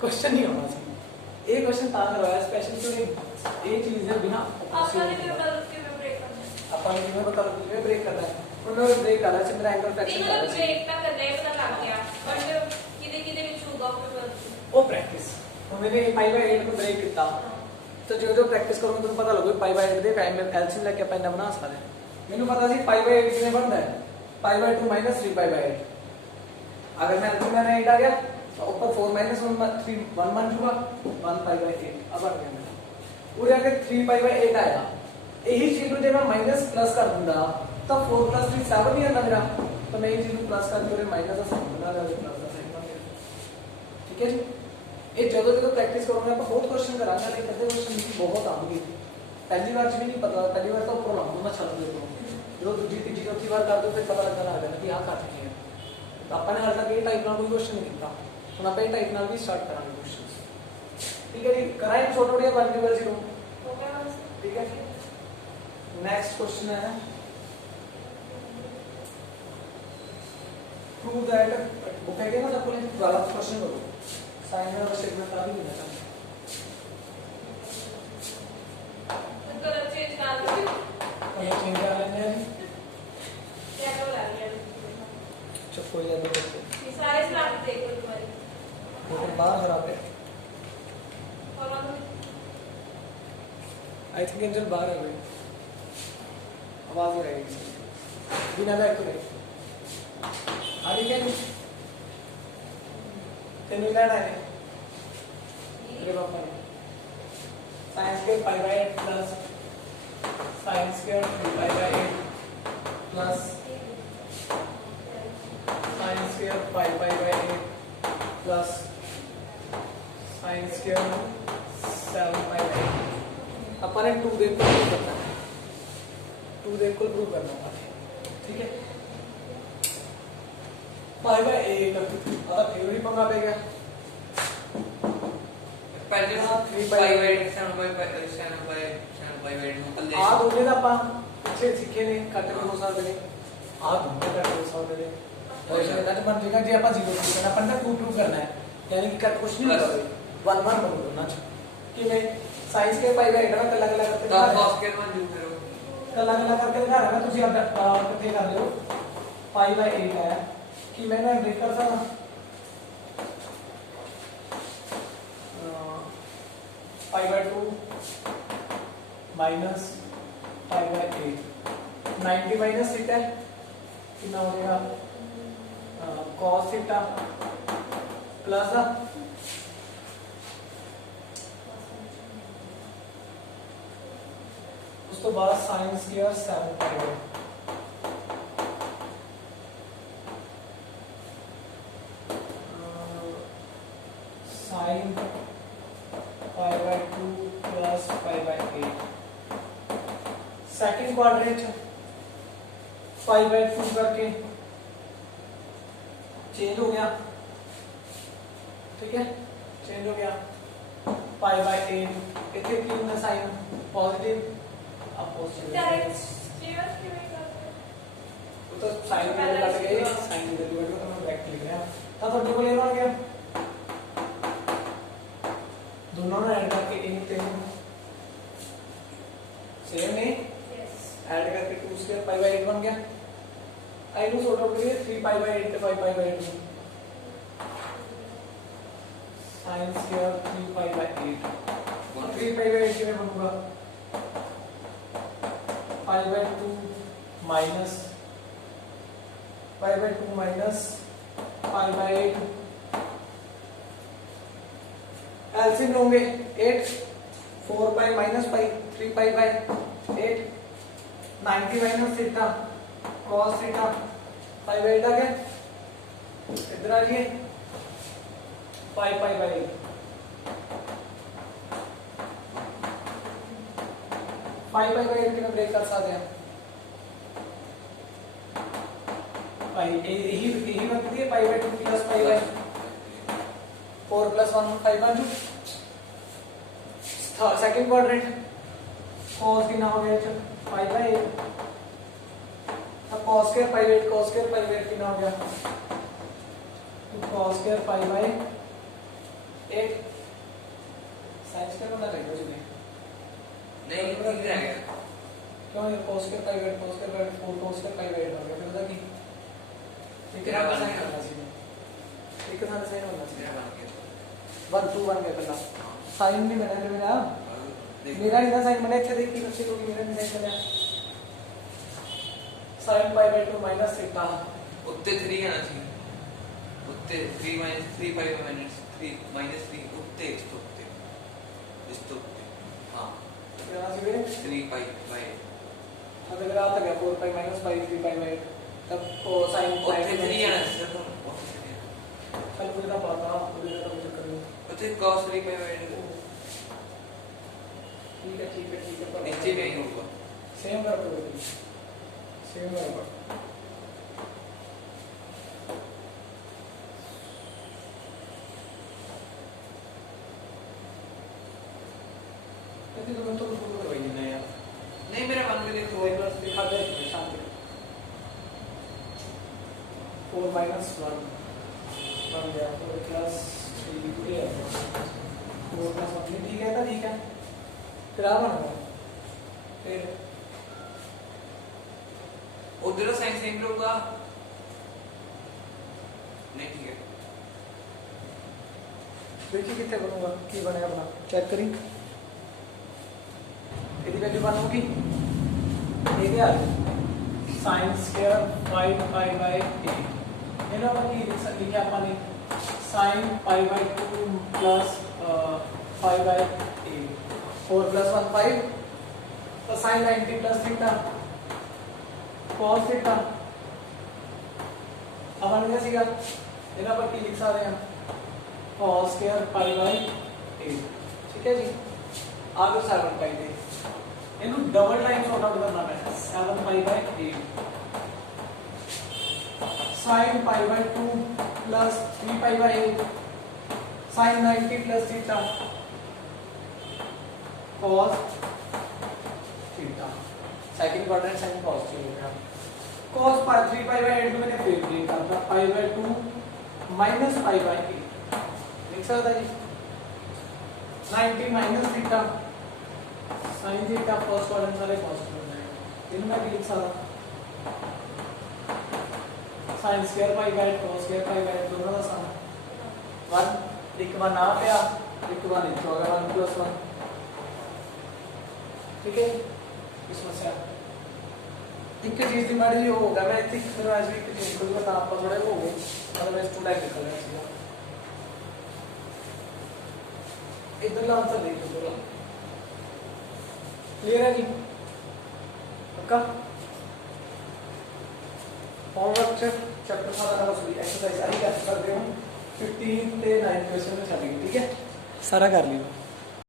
Question नहीं होना चाहिए। ये क्वेश्चन ता करवाया स्पेशल क्योंकि ये चीज है बिना आपका ने भी बता के मैं ब्रेक करना है। अपन किਵੇਂ पता लगू कि ब्रेक करना है और मैं ब्रेक कर रहा है मेरा एंगल फ्रैक्शन नहीं मतलब ब्रेक तक करना है पता लग गया बट किदे विच होगा फिर वो प्रैक्टिस तो मैंने पाई बाय 8 को ब्रेक किया तो जो जो प्रैक्टिस करूंगा तुम पता लगो पाई बाय 8 दे टाइम में एलसीएम लेके अपन बना सकते हैं। मैंने पता सी पाई बाय 8 कितने बनता है पाई बाय 2 माइनस 3 पाई बाय 8 अगर मैं एलसीएम में 8 आ गया तो ऊपर 4 माइनस 1 3 1 बन चुका 1 पाई बाय 8 अब आ गया मेरा वो जाके 3 पाई बाय 8 आया यही चीज को जब मैं माइनस प्लस कर दूंगा तब 4 प्लस 3 7 ही आता मेरा तो मैं ये चीज को प्लस करके और माइनस का साइन बना रहा हूं प्लस का साइन बन गया। ठीक है जी ये जो प्रैक्टिस करूंगा आप बहुत क्वेश्चन करांगा नहीं करते क्वेश्चन की बहुत आएंगे पहली बार भी नहीं पता पहली बार तो ऊपर लाऊंगा मैं चल देता हूं जो दूसरी तीसरी चौथी बार कर दो फिर पता लगता ना कि हां कर चुके हैं तो अपन ने हाल तक ये टाइप ना कोई क्वेश्चन नहीं किया ਹੁਣ ਆਪਾਂ ਇਹ ਟਾਈਪ ਨਾਲ ਵੀ ਸਟਾਰਟ ਕਰਾਂਗੇ क्वेश्चंस। ठीक है जी कराएं छोटा छोटा 1 2 0 हो गया बस ठीक है जी नेक्स्ट क्वेश्चन है प्रूव दैट वो कह गया ना आपको वाला क्वेश्चन करो साइन और सेगमेंट का भी नहीं था कलर चेंज कर दो कलर चेंज कर लेंगे क्या कर ला लिया चुप हो जाए तो ये सारे स्लाइड देखो तुम्हारी वो बाहर हरा पे और आई थिंक एंजल बाहर है भाई आवाज ही रहेगी बिना बैक तो नहीं आ रही क्या तेन लेना है मेरे पापा ने साइंस के पाई बाय 8 प्लस साइंस के पाई बाय 8 प्लस साइंस के पाई बाय 8 प्लस साइंस के 7 पाई बाय 8 अपन ने 2 देख कर प्रूव करना है 2 देख कर प्रूव करना है। ठीक है पाई बाय 8 अब थ्योरी पंगा पे गया पहले 3 पाई बाय 8 7 बाय 8 निकल दे आ दोने ਦਾ ਆਪਾਂ ਪਿੱਛੇ ਸਿੱਖੇ ਨੇ ਕੱਟ ਕੇ ਹੋ ਸਕਦੇ ਨੇ ਆ ਦੋਨੇ ਕੱਟ ਹੋ ਸਕਦੇ ਨੇ और इसमें कट बन जाएगा जे ਆਪਾਂ 0 करना अपन ने 2 प्रूव करना है यानी कि कट कुछ नहीं होगा 1 1 बन दोना कि मैं साइंस के पाई बाय 8 का कला कला करके तो कॉस के मान जू करो कला कला करके दिखा रहा है ਤੁਸੀਂ कितने कर रहे हो पाई बाय 8 है कि मैंने ब्रेक कर सकता पाई by 2 minus pi by 8 90 minus theta कितना हो जाएगा cos थीटा प्लस उस तो बाद sin square 7 pi bye sin pi by 2 plus pi by 8 second quadrant pi by 2 करके चेंज हो गया। ठीक है चेंज हो गया पाई बाय 8 इतने की होना साइन पॉजिटिव अब पॉजिटिव डायरेक्ट स्क्वायर के में करते वो तो साइन में लग गई साइन डेरिवेटिव तो मैं बैक लिख रहा हूं तब तो को लेना हो गया दोनों ने ऐड करके इन तीनों सेम नहीं यस ऐड करके 2 स्क्वायर पाई बाय 8 बन गया आई नो सॉर्ट आउट करिए 3 pi by 8 5 pi by 8 sin square 3 pi by 8 और 3 पाई बाय 8 में बनूंगा पाई by 2 minus pi by 2 minus pi by 8 LCM होंगे 8 4 pi minus pi 3 pi by 8 90 minus theta cos theta pi by 8 आ गया इधर आ जाइए पाई पाई by 8 pi by 8 के break कर सकते हैं पाई यही बनती है पाई by 2 plus pi by 4 plus 1 5 बन जू सेकंड क्वाड्रेंट cos की ना हो गया पाई बाय 8 अब cos square pi by 8 cos square pi by 8 की ना हो गया तो cos square pi by 8 science का बंदा रहेगा उसमें नहीं ठीक रहेगा क्यों ये cos के पाई बाय 4 cos के पाई बाय 8 हो गया फिर बता कि ठीक है ना साइन करना चाहिए ठीक है साइन साइन होना चाहिए मेरा बन गया 1 2 1 गया पहला साइन नहीं बना है मेरा देख मेरा इधर साइन बना है देखिए बच्चे को मेरा नहीं साइन बना sin pi by 2 minus theta उत्ते 3 आना चाहिए उत्ते 3 minus 3 pi minus 3 minus 3 उत्ते इस तो उत्ते हाँ क्या आना चाहिए 3 pi by अब अगर आता गया 4 pi minus pi 3 pi by 8 तब को sin उत्ते 3 आना चाहिए तो कल पूरा पता पूरे का मुझे करूँ उत्ते cos 3 pi by 8 ठीक है नीचे भी नहीं होगा सेम कर दो सेम कर तो तुम तो कुछ करवाई नहीं यार नहीं मेरा बन के देखो 4 प्लस दिखा दे शांति 4 माइनस 1 बन गया 4 प्लस 3 है 4 प्लस 1 ठीक है तो ठीक है फिर आ बन फिर उधर साइन सेम होगा नहीं ठीक है देखिए कितने बनूंगा की बनेगा अपना चेक करी यदि वैल्यू बनूंगी ये क्या sin स्क्वायर 5 पाई बाय 8 ये ना बाकी लिखे आपने sin pi by 2 plus 5 by 8 4 plus 1 5 तो sin 90 plus theta cos theta अब हमने क्या सीखा ये ना बाकी लिख सकते हैं cos स्क्वायर पाई बाय 8 ठीक है जी आगे 7 पाई दे इनको डबल टाइम सॉर्ट आउट करना है 7 pi by 8 sin pi by 2 plus 3 pi by 8 sin 90 plus theta cos theta second quadrant sine positive हो गया cos पाई 3 पाई बाय 8 मैंने फिर लिखा था पाई बाय 2 माइनस पाई बाय 8 लिख सकता है 90 minus theta sin theta first quadrant वाले पॉजिटिव हो जाएगा इनमें भी लिख सकता sin square pi by cos square pi by दोनों का सम 1 एक बार ना पे आ एक बार नहीं तो अगर 1 प्लस 1 ठीक है इस समस्या एक चीज की मर्जी होगा मैं इतनी फिर आज भी एक चीज को बता आपको थोड़े हो गए अदरवाइज टू टाइप निकल जाएगा इधर ला आंसर देख लो क्लियर है जी पक्का होमवर्क चैप्टर 7 का सॉरी एक्सरसाइज आई कर दे 15 ते 9 क्वेश्चन में चलेगी ठीक है सारा कर लियो